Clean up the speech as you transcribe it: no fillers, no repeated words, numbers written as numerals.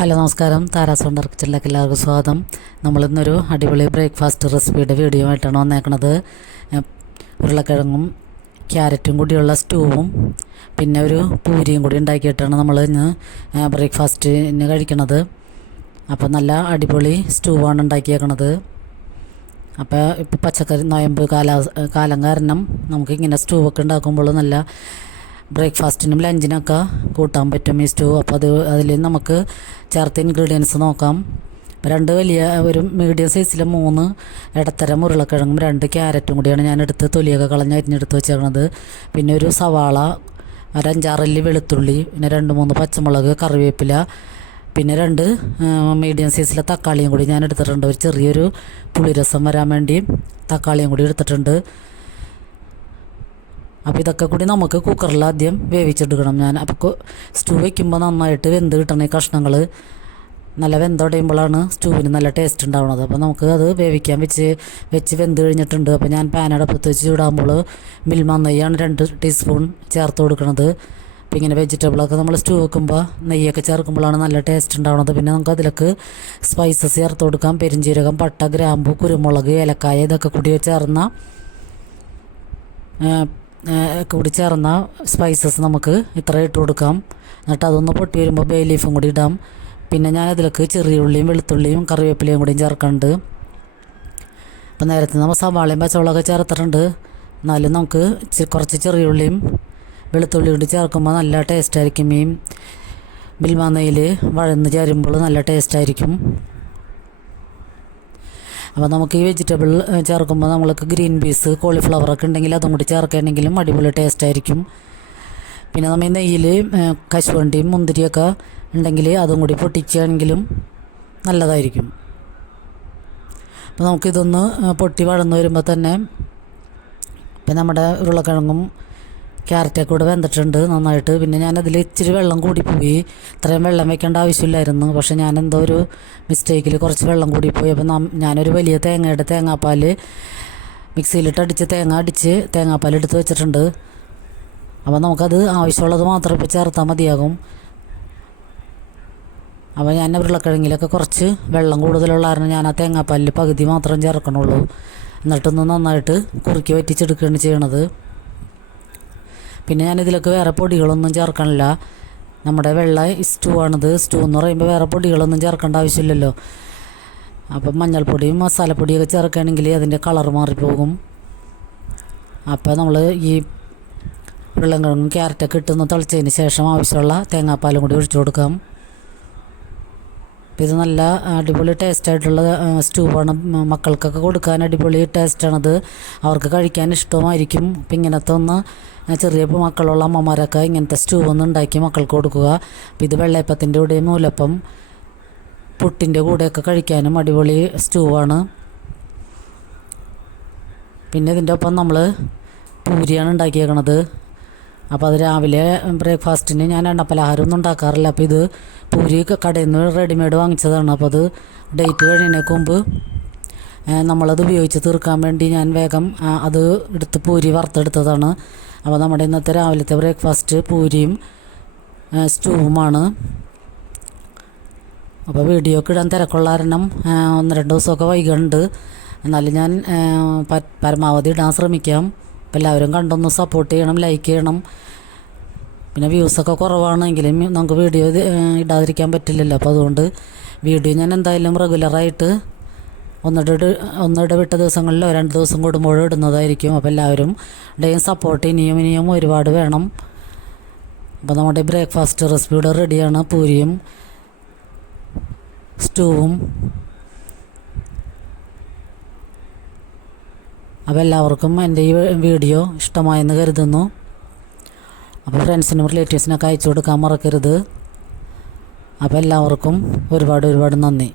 Hello നമസ്കാരം, Tara's wonder കിച്ചണിലേക്ക് എല്ലാവർക്കും സ്വാഗതം. നമ്മളിന്നൊരു അടിപൊളി ബ്രേക്ക്ഫാസ്റ്റ് റെസിപ്പിയുടെ വീഡിയോ ആയിട്ടാണ് വന്നേക്കണത്. ഉരുളക്കിഴങ്ങും ക്യാരറ്റും കൂടിയുള്ള സ്റ്റൂവും പിന്നെ ഒരു പൂരിയും കൂടി ഉണ്ടാക്കിയിട്ടാണ് നമ്മൾ ഇന്ന് ബ്രേക്ക്ഫാസ്റ്റിന് കഴിക്കണത്. അപ്പോൾ നല്ല അടിപൊളി സ്റ്റൂവാണ് ഉണ്ടാക്കിയേക്കണത്. അപ്പോൾ ഇപ്പോൾ പച്ചക്കറി നോയമ്പ് കാലം കാരണം നമുക്കിങ്ങനെ സ്റ്റൂവൊക്കെ ഉണ്ടാക്കുമ്പോൾ നല്ല ബ്രേക്ക്ഫാസ്റ്റിനും ലഞ്ചിനൊക്കെ കൂട്ടാൻ പറ്റും ഈ സ്റ്റൂ. അപ്പോൾ അതിൽ നമുക്ക് ചേർത്ത ഇൻഗ്രീഡിയൻസ് നോക്കാം. രണ്ട് വലിയ ഒരു മീഡിയം സൈസിൽ 3 ഇടത്തരം ഉരുളക്കിഴങ്ങും 2 ക്യാരറ്റും കൂടിയാണ് ഞാനെടുത്ത് തൊലിയൊക്കെ കളഞ്ഞ് അരിഞ്ഞെടുത്ത് വെച്ചേക്കണത്. പിന്നെ ഒരു സവാള, ഒരു 5-6 അല്ലി വെളുത്തുള്ളി, പിന്നെ 2-3 പച്ചമുളക്, കറിവേപ്പില, പിന്നെ 2 മീഡിയം സൈസിലെ തക്കാളിയും കൂടി ഞാൻ എടുത്തിട്ടുണ്ട്. ഒരു ചെറിയൊരു പുളിരസം വരാൻ വേണ്ടി തക്കാളിയും കൂടി എടുത്തിട്ടുണ്ട്. അപ്പോൾ ഇതൊക്കെ കൂടി നമുക്ക് കുക്കറിൽ ആദ്യം വേവിച്ചെടുക്കണം. അപ്പോൾ സ്റ്റൂ വയ്ക്കുമ്പോൾ നന്നായിട്ട് വെന്ത് കിട്ടണ ഈ കഷ്ണങ്ങൾ നല്ല വെന്തുടയുമ്പോഴാണ് സ്റ്റൂവിന് നല്ല ടേസ്റ്റ് ഉണ്ടാവുന്നത്. അപ്പോൾ നമുക്ക് അത് വേവിക്കാൻ വെച്ച് വെന്ത് കഴിഞ്ഞിട്ടുണ്ട്. അപ്പോൾ ഞാൻ പാനടപ്പത്ത് വെച്ച് ചൂടാകുമ്പോൾ മിൽമ നെയ്യാണ് 2 ടീസ്പൂൺ ചേർത്ത് കൊടുക്കുന്നത്. അപ്പോൾ ഇങ്ങനെ വെജിറ്റബിളൊക്കെ നമ്മൾ സ്റ്റൂ വെക്കുമ്പോൾ നെയ്യൊക്കെ ചേർക്കുമ്പോഴാണ് നല്ല ടേസ്റ്റ് ഉണ്ടാവുന്നത്. പിന്നെ നമുക്ക് അതിലേക്ക് സ്പൈസസ് ചേർത്ത് കൊടുക്കാം. പെരുംജീരകം, പട്ട, ഗ്രാമ്പു, കുരുമുളക്, ഏലക്കായ ഇതൊക്കെ കൂടി ചേർന്ന സ്പൈസസ് നമുക്ക് ഇത്ര ഇട്ട് കൊടുക്കാം. എന്നിട്ട് അതൊന്ന് പൊട്ടി വരുമ്പോൾ ബേ ലീഫും കൂടി ഇടാം. പിന്നെ ഞാൻ അതിലേക്ക് ചെറിയ ഉള്ളിയും വെളുത്തുള്ളിയും കറിവേപ്പിലയും കൂടിയും ചേർക്കുന്നുണ്ട്. അപ്പോൾ നേരത്തെ നമ്മൾ സവാളയും പച്ചമുളകൊക്കെ ചേർത്തിട്ടുണ്ട്. എന്നാലും നമുക്ക് കുറച്ച് ചെറിയ ഉള്ളിയും വെളുത്തുള്ളിയും കൂടി ചേർക്കുമ്പോൾ നല്ല ടേസ്റ്റായിരിക്കും. ഈ മിൽമ നെയ്യിൽ വഴന്ന് ചേരുമ്പോൾ നല്ല ടേസ്റ്റായിരിക്കും. അപ്പോൾ നമുക്ക് ഈ വെജിറ്റബിൾ ചേർക്കുമ്പോൾ നമ്മൾക്ക് ഗ്രീൻ പീസ്, കോളിഫ്ലവറൊക്കെ ഉണ്ടെങ്കിൽ അതും കൂടി ചേർക്കുകയാണെങ്കിലും അടിപൊളി ടേസ്റ്റായിരിക്കും. പിന്നെ നമ്മൾ ഈ നെയ്യിൽ കശുവണ്ടിയും മുന്തിരിയൊക്കെ ഉണ്ടെങ്കിൽ അതും കൂടി പൊട്ടിക്കുകയാണെങ്കിലും നല്ലതായിരിക്കും. അപ്പോൾ നമുക്കിതൊന്ന് പൊട്ടി വഴന്ന് വരുമ്പോൾ തന്നെ ഇപ്പം നമ്മുടെ ഉരുളക്കിഴങ്ങും ക്യാരറ്റൊക്കെ കൂടെ വെന്തിട്ടുണ്ട് നന്നായിട്ട്. പിന്നെ ഞാനതിൽ ഇച്ചിരി വെള്ളം കൂടിപ്പോയി. ഇത്രയും വെള്ളം വെക്കേണ്ട ആവശ്യമില്ലായിരുന്നു. പക്ഷെ ഞാൻ എന്തോ ഒരു മിസ്റ്റേക്കിൽ കുറച്ച് വെള്ളം കൂടിപ്പോയി. അപ്പോൾ ഞാനൊരു വലിയ തേങ്ങാപ്പാൽ മിക്സിയിലിട്ട് അടിച്ച് തേങ്ങാപ്പാൽ എടുത്ത് വെച്ചിട്ടുണ്ട്. അപ്പോൾ നമുക്കത് ആവശ്യമുള്ളത് മാത്രം ഇപ്പോൾ ചേർത്താൽ മതിയാകും. അപ്പോൾ ഞാൻ ഉരുളക്കിഴങ്ങിലൊക്കെ കുറച്ച് വെള്ളം കൂടുതലുള്ള കാരണം ഞാൻ ആ തേങ്ങാപ്പാലിൽ പകുതി മാത്രം ചേർക്കണുള്ളൂ. എന്നിട്ടൊന്ന് നന്നായിട്ട് കുറുക്കി വറ്റിച്ചെടുക്കുകയാണ് ചെയ്യണത്. പിന്നെ ഞാനിതിലേക്ക് വേറെ പൊടികളൊന്നും ചേർക്കണില്ല. നമ്മുടെ വെള്ള സ്റ്റൂ ആണിത്. സ്റ്റൂ എന്ന് പറയുമ്പോൾ വേറെ പൊടികളൊന്നും ചേർക്കേണ്ട ആവശ്യമില്ലല്ലോ. അപ്പം മഞ്ഞൾപ്പൊടിയും മസാലപ്പൊടിയൊക്കെ ചേർക്കുകയാണെങ്കിൽ അതിൻ്റെ കളർ മാറിപ്പോകും. അപ്പോൾ നമ്മൾ ഈ ഉരുളക്കിഴങ്ങും ക്യാരറ്റൊക്കെ ഇട്ടൊന്ന് തിളച്ചതിന് ശേഷം ആവശ്യമുള്ള തേങ്ങാപ്പാലും കൂടി ഒഴിച്ചു കൊടുക്കാം. ഇത് നല്ല അടിപൊളി ടേസ്റ്റായിട്ടുള്ള സ്റ്റൂവാണ്. മക്കൾക്കൊക്കെ കൊടുക്കാൻ അടിപൊളി ടേസ്റ്റാണത്. അവർക്ക് കഴിക്കാൻ ഇഷ്ടമായിരിക്കും. അപ്പം ഇങ്ങനത്തെ ചെറിയ മക്കളുള്ള അമ്മമാരൊക്കെ ഇങ്ങനത്തെ സ്റ്റൂ ഒന്ന് ഉണ്ടാക്കി മക്കൾക്ക് കൊടുക്കുക. അപ്പം ഇത് വെള്ളയപ്പത്തിൻ്റെ കൂടെയും നൂലപ്പം, പുട്ടിൻ്റെ കൂടെയൊക്കെ കഴിക്കാനും അടിപൊളി സ്റ്റൂവാണ്. പിന്നെ ഇതിൻ്റെ ഒപ്പം നമ്മൾ പൂരിയാണ് ഉണ്ടാക്കിയേക്കണത്. അപ്പോൾ അത് രാവിലെ ബ്രേക്ക്ഫാസ്റ്റിന് ഞാൻ എണ്ണപ്പലഹാരമൊന്നും ഉണ്ടാക്കാറില്ല. അപ്പോൾ ഇത് പൂരി കടയിൽ നിന്ന് റെഡിമെയ്ഡ് വാങ്ങിച്ചതാണ്. അപ്പോൾ അത് ഡേറ്റ് കഴിയുന്നതിനേക്ക് മുമ്പ് നമ്മളത് ഉപയോഗിച്ച് തീർക്കാൻ വേണ്ടി ഞാൻ വേഗം അത് എടുത്ത് പൂരി വറുത്തെടുത്തതാണ്. അപ്പോൾ നമ്മുടെ ഇന്നത്തെ രാവിലത്തെ ബ്രേക്ക്ഫാസ്റ്റ് പൂരിയും സ്റ്റൂവുമാണ്. അപ്പോൾ വീഡിയോ ഒക്കെ ഇടാൻ തിരക്കുള്ള കാരണം 1-2 ദിവസമൊക്കെ വൈകുന്നുണ്ട്. എന്നാലും ഞാൻ പരമാവധി ഇടാൻ ശ്രമിക്കാം. അപ്പോൾ എല്ലാവരും കണ്ടൊന്ന് സപ്പോർട്ട് ചെയ്യണം, ലൈക്ക് ചെയ്യണം. പിന്നെ വ്യൂസൊക്കെ കുറവാണെങ്കിലും നമുക്ക് വീഡിയോ ഇടാതിരിക്കാൻ പറ്റില്ലല്ലോ. അപ്പോൾ അതുകൊണ്ട് വീഡിയോ ഞാൻ എന്തായാലും റെഗുലറായിട്ട് ഒന്നിടവിട്ട ദിവസങ്ങളിലോ 2 ദിവസം കൂടുമ്പോഴോ ഇടുന്നതായിരിക്കും. അപ്പോൾ എല്ലാവരും ഡേയും സപ്പോർട്ട് ഇനിയും ഒരുപാട് വേണം. അപ്പോൾ നമ്മുടെ ബ്രേക്ക്ഫാസ്റ്റ് റെസിപ്പിയുടെ റെഡിയാണ്. പൂരിയും സ്റ്റൂവും. അപ്പോൾ എല്ലാവർക്കും എൻ്റെ ഈ വീഡിയോ ഇഷ്ടമായെന്ന് കരുതുന്നു. അപ്പോൾ ഫ്രണ്ട്സിനും റിലേറ്റീവ്സിനൊക്കെ അയച്ചു കൊടുക്കാൻ മറക്കരുത്. അപ്പോൾ എല്ലാവർക്കും ഒരുപാട് നന്ദി.